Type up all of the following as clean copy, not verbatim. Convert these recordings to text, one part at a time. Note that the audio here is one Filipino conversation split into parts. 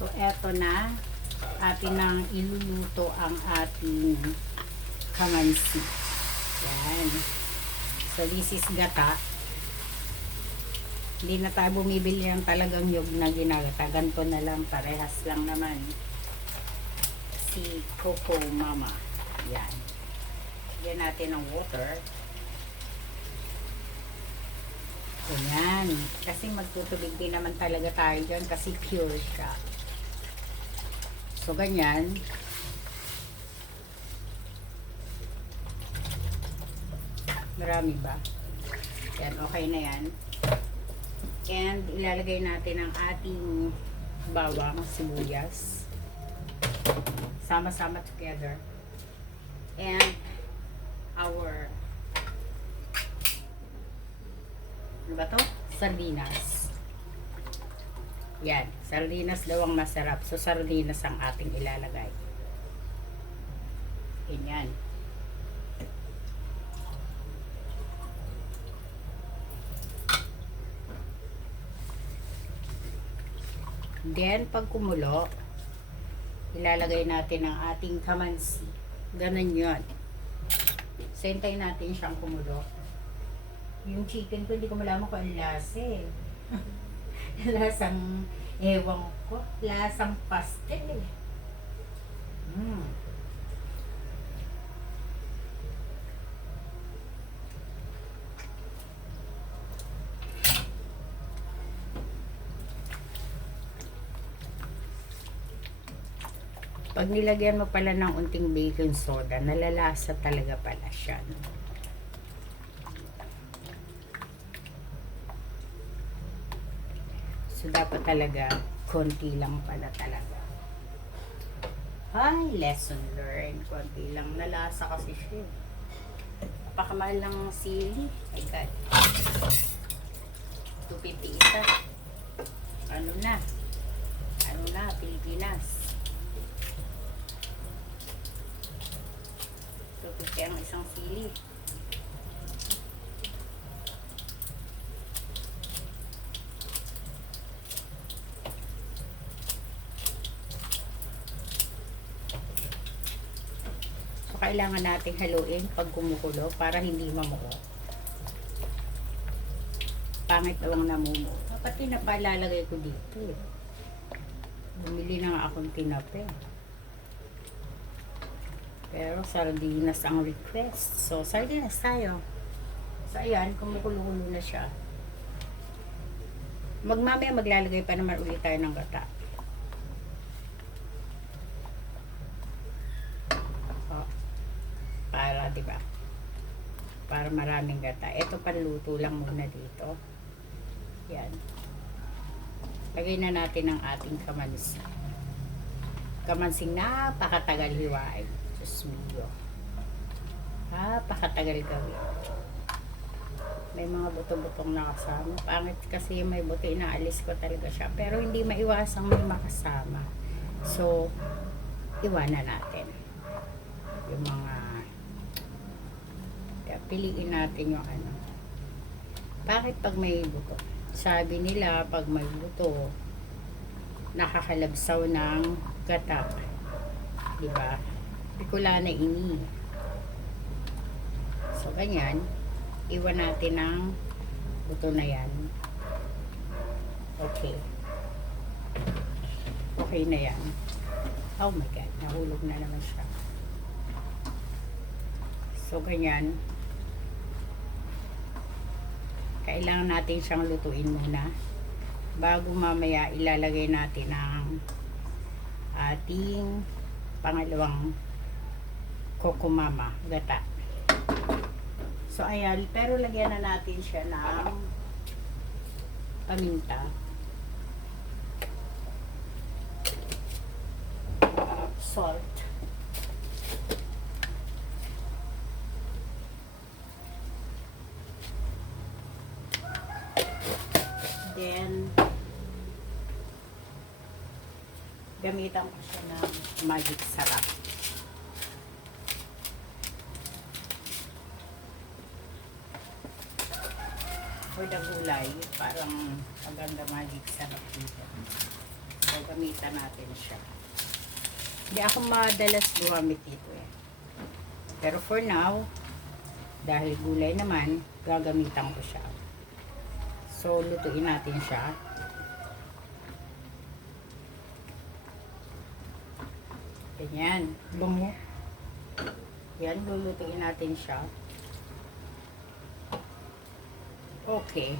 So, eto na. Atin nang iluluto ang ating kamansi. Yan. So, this is gata. Hindi na tayo bumibili ng talagang yog na ginagata. Ganito na lang. Parehas lang naman. Si Coco Mama. Yan. Lagyan natin ng water. Ayan. Kasi magtutubig din naman talaga tayo dyan kasi pure siya. So, ganyan. Marami ba? Yan, okay na yan. And, ilalagay natin ang ating bawang, sibuyas. Sama-sama together. And, our ano ba to? Sardinas. Yan. Sardinas daw ang masarap. So, sardinas ang ating ilalagay. Ganyan. Then, pag kumulo, ilalagay natin ang ating kamansi. Ganun yun. So, hintayin natin siyang kumulo. Yung chicken ko, hindi ko malaman kung ang lasa eh. Lasang, ewan ko, lasang pastel eh. Pag nilagyan mo pala ng unting baking soda, nalalasa talaga pala siya. No? So, dapat talaga, konti lang pala talaga. Ay, lesson learned. Konti lang. Nalasa kasi siya. Napakamahal ng sili. My God. 250 isa. Ano na? Ano na? Pilipinas. 250 ang isang sili. So, kailangan natin haluin pag kumukulo para hindi mamuo. Pangit daw ang namumuo. Pati na palalagay ko dito. Bumili na nga akong tinape. Pero sardinas ang request. So, sardinas tayo. So, ayan, kumukulo-kulo na siya. Mamaya maglalagay pa naman ulit tayo ng gata. So, para, diba? Para maraming gata. Ito panluto lang muna dito. Yan. Lagay na natin ang ating kamansi. Kamansing napakatagal hiwain. Diyos mio. Napakatagal gawin. May mga buto-butong nakasama. Pangit kasi may buto, inaalis ko talaga siya. Pero hindi maiwasang may makasama. So, iwanan natin. Yung mga piliin natin yung ano. Bakit pag may buto? Sabi nila, pag may buto, nakakalabsaw ng gata. Diba? Pikula na ini. So, ganyan. Iwan natin ang buto na yan. Okay. Okay na yan. Oh my God. Nahulog na naman siya. So, ganyan. Kailangan natin siyang lutuin muna. Bago mamaya ilalagay natin ang ating pangalawang Coco Mama gata. So, ayan. Pero lagyan na natin siya ng paminta. Salt. Then, gamitan ko siya ng magic sarap. For the gulay, parang maganda magic sarap dito. So, gagamitan natin siya. Hindi ako madalas gumamit dito eh. Pero for now, dahil gulay naman, gagamitan ko siya. So, lutuin natin siya. Ganyan. Bango. Yan, lulutuin natin siya. Okay.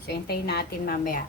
So, hintayin natin mamaya.